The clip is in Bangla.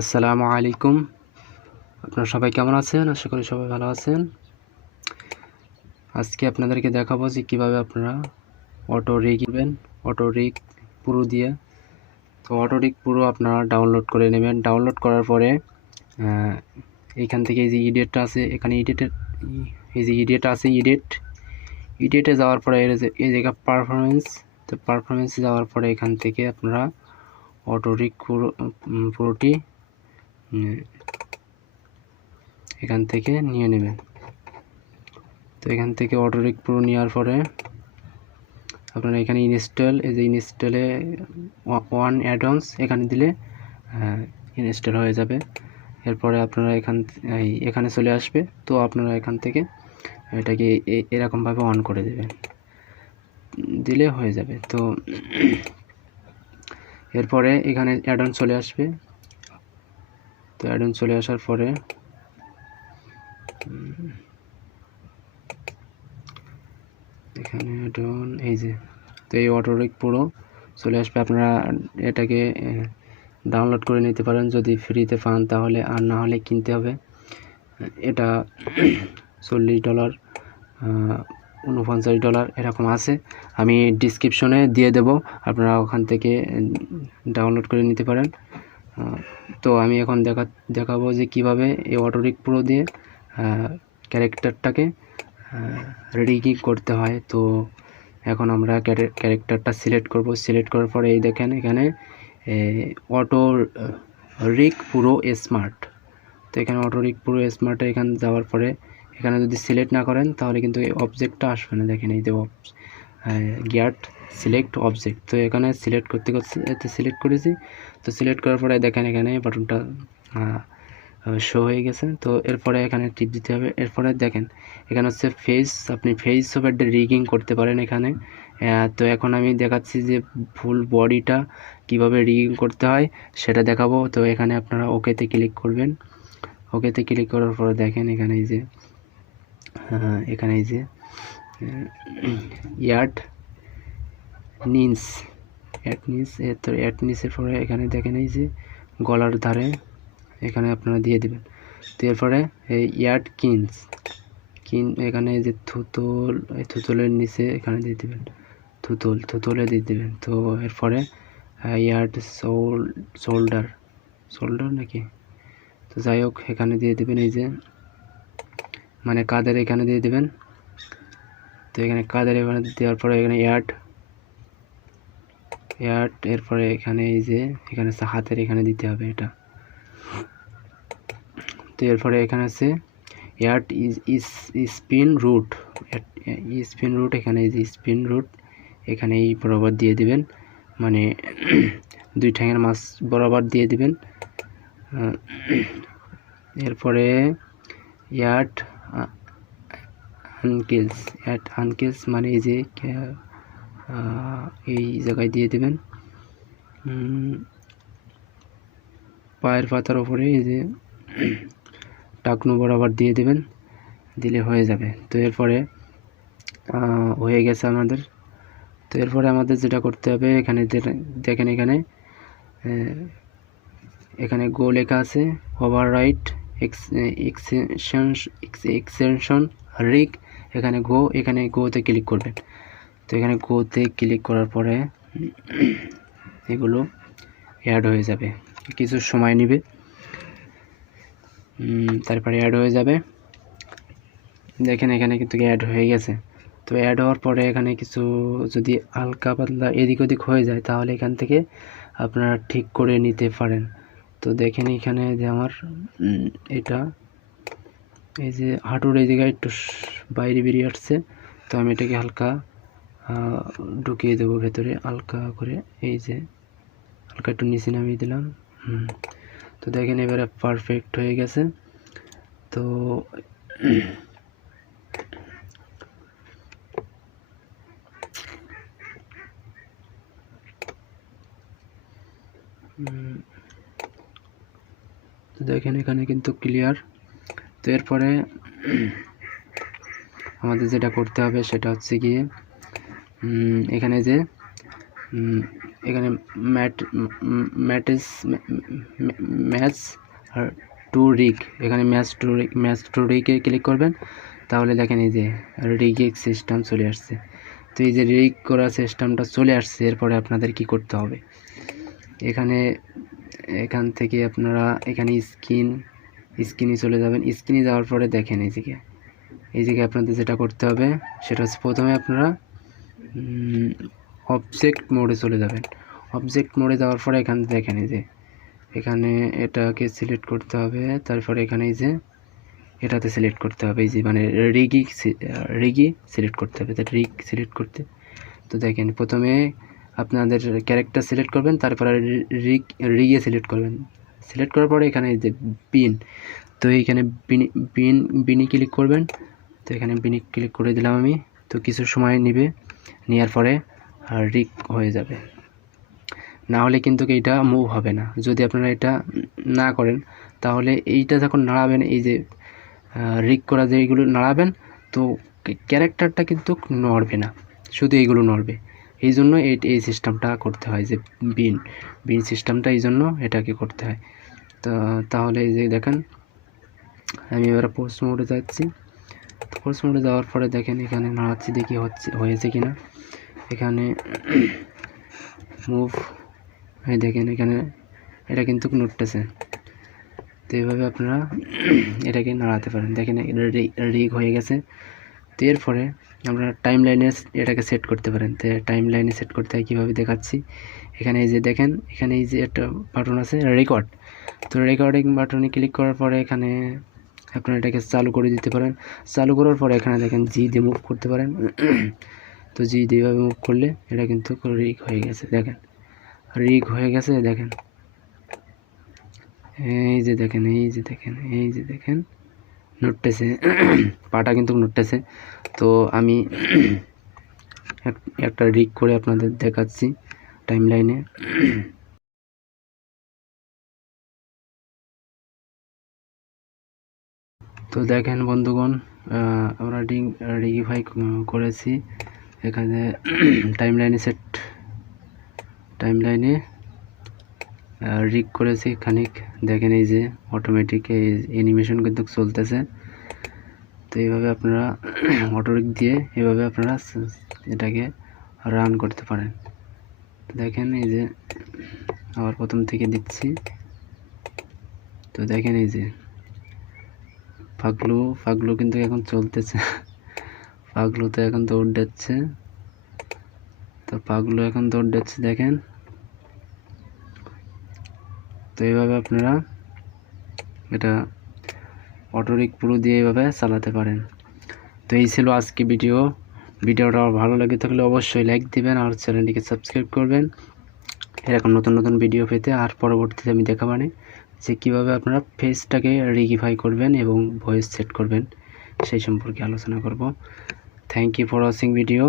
আসসালামু আলাইকুম। আপনারা সবাই কেমন আছেন? আশা করি সবাই ভালো আছেন। আজকে আপনাদেরকে দেখাবো যে কীভাবে আপনারা অটো রিগ নেবেন, অটো রিগ পুরো দিয়ে। তো অটো রিগ পুরো আপনারা ডাউনলোড করে নেবেন। ডাউনলোড করার পরে এইখান থেকে এই যে ইডিটটা আছে, এখানে এই যে ইডিট আছে, ইডিটে যাওয়ার পরে এই জায়গা পারফরমেন্স, তো পারফরমেন্সে যাওয়ার পরে এখান থেকে আপনারা অটো রিগ পুরোটি এখান থেকে নিয়ে নেবেন। তো এখান থেকে অটো রিগ পুরো নেওয়ার পরে আপনারা এখানে ইনস্টল, এই যে ইনস্টলে ওয়ান অ্যাড-অনস এখানে দিলে ইনস্টল হয়ে যাবে। এরপরে আপনারা এখানে চলে আসবে। তো আপনারা এখান থেকে এটাকে এরকমভাবে অন করে দেবেন, দিলে হয়ে যাবে। তো এরপরে এখানে অ্যাড-অন চলে আসবে। তো অ্যাড-অন চলে আসার পরে এখানে অ্যাড-অন, এই যে, তো এই অটো রিগ পুরো চলে আসবে। আপনারা এটাকে ডাউনলোড করে নিতে পারেন যদি ফ্রিতে পান, তাহলে, আর না হলে কিনতে হবে। এটা $40, $49 এরকম আছে। আমি ডিসক্রিপশনে দিয়ে দেব, আপনারা ওখান থেকে ডাউনলোড করে নিতে পারেন। তো আমি এখন দেখাবো যে কিভাবে এই অটো রিগ পুরো দিয়ে ক্যারেক্টারটাকে রিগিং করতে হয়। তো এখন আমরা ক্যারেক্টারটা সিলেক্ট করব। সিলেক্ট করার পরে এই দেখেন এখানে অটো রিগ পুরো স্মার্ট। তো এখানে অটো রিগ পুরো স্মার্টে এখানে যাওয়ার পরে এখানে যদি সিলেক্ট না করেন তাহলে কিন্তু এই অবজেক্টটা আসবে না। দেখেন এই যে গেট সিলেক্ট অবজেক্ট, তো এখানে সিলেক্ট করতে এতে সিলেক্ট করেছি। তো সিলেক্ট করার পরে দেখেন এখানে বাটনটা শো হয়ে গেছে। তো এরপরে এখানে টিপ দিতে হবে। এরপরে দেখেন এখানে হচ্ছে ফেস, আপনি ফেস ওভার রিগিং করতে পারেন এখানে। তো এখন আমি দেখাচ্ছি যে ফুল বডিটা কিভাবে রিগিং করতে হয় সেটা দেখাবো। তো এখানে আপনারা ওকেতে ক্লিক করবেন। ওকেতে ক্লিক করার পরে দেখেন এখানে এই যে অ্যাড নিস, তো অ্যাড নিসের পরে এখানে দেখেন এই যে গলার ধারে এখানে আপনারা দিয়ে দেবেন। তো এরপরে এই অ্যাড এখানে যে থুতল, এই থুতলের নিচে এখানে দিয়ে দেবেন, থুতলে দিয়ে দেবেন। তো এরপরে অ্যাড শোল্ডার নাকি, তো যাই হোক এখানে দিয়ে দেবেন, এই যে মানে কাঁধের এখানে দিয়ে দেবেন। তো এখানে কাঁধের এখানে দেওয়ার পরে এখানে অ্যাড, এরপরে এখানে এই যে এখানে হাতের এখানে দিতে হবে এটা। তো এরপরে এখানে আছে অ্যাড স্পিন রুট, এখানে এই যে স্পিন রুট এখানে এই বরাবর দিয়ে দিবেন, মানে দুই ঠ্যাঙের মাছ বরাবর দিয়ে দিবেন। এরপরে অ্যাড আনকিলস, মানে এই যে এই জায়গায় দিয়ে দিবেন পায়ের পাতার ওপরে, এই যে টাকনু বরাবর দিয়ে দেবেন, দিলে হয়ে যাবে। তো এরপরে হয়ে গেছে আমাদের। তো এরপরে আমাদের যেটা করতে হবে, এখানে দেখেন এখানে গো লেখা আছে, ওভাররাইট এক্সটেনশন রিগ, এখানে গোতে ক্লিক করবেন। তো এখানে গোতে ক্লিক করার পরে এগুলো অ্যাড হয়ে যাবে, কিছু সময় নেবে, তারপরে অ্যাড হয়ে যাবে। দেখেন এখানে কিন্তু অ্যাড হয়ে গেছে। তো অ্যাড হওয়ার পরে এখানে কিছু যদি হালকা পাতলা এদিক ওদিক হয়ে যায় তাহলে এখান থেকে আপনারা ঠিক করে নিতে পারেন। তো দেখেন এখানে যে আমার এটা এই যে হাঁটুর এই জায়গায় একটু বাইরে বেরিয়ে আসছে। তো আমি এটাকে হালকা ঢুকিয়ে দেবো ভেতরে, হালকা করে, এই যে হালকা একটু নিচে নামিয়ে দিলাম। তো দেখেন এবারে পারফেক্ট হয়ে গেছে। তো দেখেন এখানে কিন্তু ক্লিয়ার। তো এরপরে আমাদের যেটা করতে হবে সেটা হচ্ছে গিয়ে এখানে যে এখানে ম্যাচ টু রিগ, এখানে ম্যাচ টু রিগে ক্লিক করবেন। তাহলে দেখেন এই যে রিগিং সিস্টেম চলে আসছে। তো এই যে রিগ করা সিস্টেমটা চলে আসছে, এরপরে আপনাদের কি করতে হবে, এখান থেকে আপনারা এখানে স্ক্রিনে চলে যাবেন। স্ক্রিনে যাওয়ার পরে দেখেন এই জায়গায় আপনাদের যেটা করতে হবে সেটা হচ্ছে প্রথমে আপনারা অবজেক্ট মোডে চলে যাবেন। অবজেক্ট মোডে যাওয়ার পরে এখানে দেখেন এই যে এখানে এটাকে সিলেক্ট করতে হবে, তারপরে এখানে এই যে এটাতে সিলেক্ট করতে হবে, এই যে মানে রিগি সিলেক্ট করতে হবে। রিগ সিলেক্ট করতে তো দেখেন প্রথমে আপনাদের ক্যারেক্টার সিলেক্ট করবেন, তারপরে রিগে সিলেক্ট করবেন। সিলেক্ট করার পরে এখানে এই যে পিন, তো এইখানে বিনি ক্লিক করবেন। তো এখানে বিনি ক্লিক করে দিলাম আমি। তো কিছু সময় নেবে, নেওয়ার পরে রিগ হয়ে যাবে, না হলে কিন্তু এইটা মুভ হবে না। যদি আপনারা এটা না করেন তাহলে এইটা যখন নাড়াবেন, এই যে রিগ করা যে এইগুলো নাড়াবেন, তো ক্যারেক্টারটা কিন্তু নড়বে না, শুধু এইগুলো নড়বে। এই জন্য এই সিস্টেমটা করতে হয়, যে বিন সিস্টেমটা, এই জন্য এটাকে করতে হয়। তো তাহলে এই যে দেখেন আমি এবার পোস্ট মোডে যাচ্ছি। পোস্ট মোডে যাওয়ার পরে দেখেন এখানে নাড়াচ্ছি, দেখি হয়েছে কিনা। এখানে মুভ, এই দেখেন এখানে এটা কিন্তু নড়তেছে। তো এইভাবে আপনারা এটাকে নাড়াতে পারেন। দেখেন রিগ হয়ে গেছে। তো এরপরে আপনারা টাইম লাইনে এটাকে সেট করতে পারেন। তো টাইম লাইনে সেট করতে হয় কীভাবে দেখাচ্ছি। এখানে এই যে দেখেন এখানে এই যে একটা বাটন আছে রেকর্ড, তো রেকর্ডিং বাটনে ক্লিক করার পরে এখানে আপনারা এটাকে চালু করে দিতে পারেন। চালু করার পরে এখানে দেখেন জি দিয়ে মুভ করতে পারেন। তো জি দিয়ে এইভাবে মুভ করলে এটা কিন্তু রিগ হয়ে গেছে। দেখেন রিগ হয়ে গেছে, দেখেন এই যে দেখেন নড়তেছে, পাটা কিন্তু নড়তেছে। তো আমি একটা রিগ করে আপনাদের দেখাচ্ছি টাইম লাইনে। তো দেখেন বন্ধুগণ, আমরা রিগিফাই করেছি। এখানে টাইম লাইনে রিগ করেছি খানিক। দেখেন এই যে অটোমেটিক অ্যানিমেশন কিন্তু চলতেছে। তো এইভাবে আপনারা অটো রিগ দিয়ে এভাবে আপনারা এটাকে রান করতে পারেন। দেখেন এই যে আবার প্রথম থেকে দিচ্ছি। তো দেখেন এই যে পাগলু কিন্তু এখন চলতেছে। পাগলু তো এখন দৌড় দিচ্ছে। তো পাগলু এখন দৌড় দিচ্ছে, দেখেন। তো এইভাবে আপনারা এটা অটোরিক পুরো দিয়ে এইভাবে চালাতে পারেন। তো এই ছিল আজকে ভিডিওটা ভালো লাগে থাকলে অবশ্যই লাইক দিবেন আর চ্যানেলটিকে সাবস্ক্রাইব করবেন এরকম নতুন ভিডিও পেতে। আর পরবর্তীতে আমি দেখাবানি যে কীভাবে আপনারা ফেসটাকে রিগিফাই করবেন এবং ভয়েস সেট করবেন, সেই সম্পর্কে আলোচনা করব। Thank you for watching video.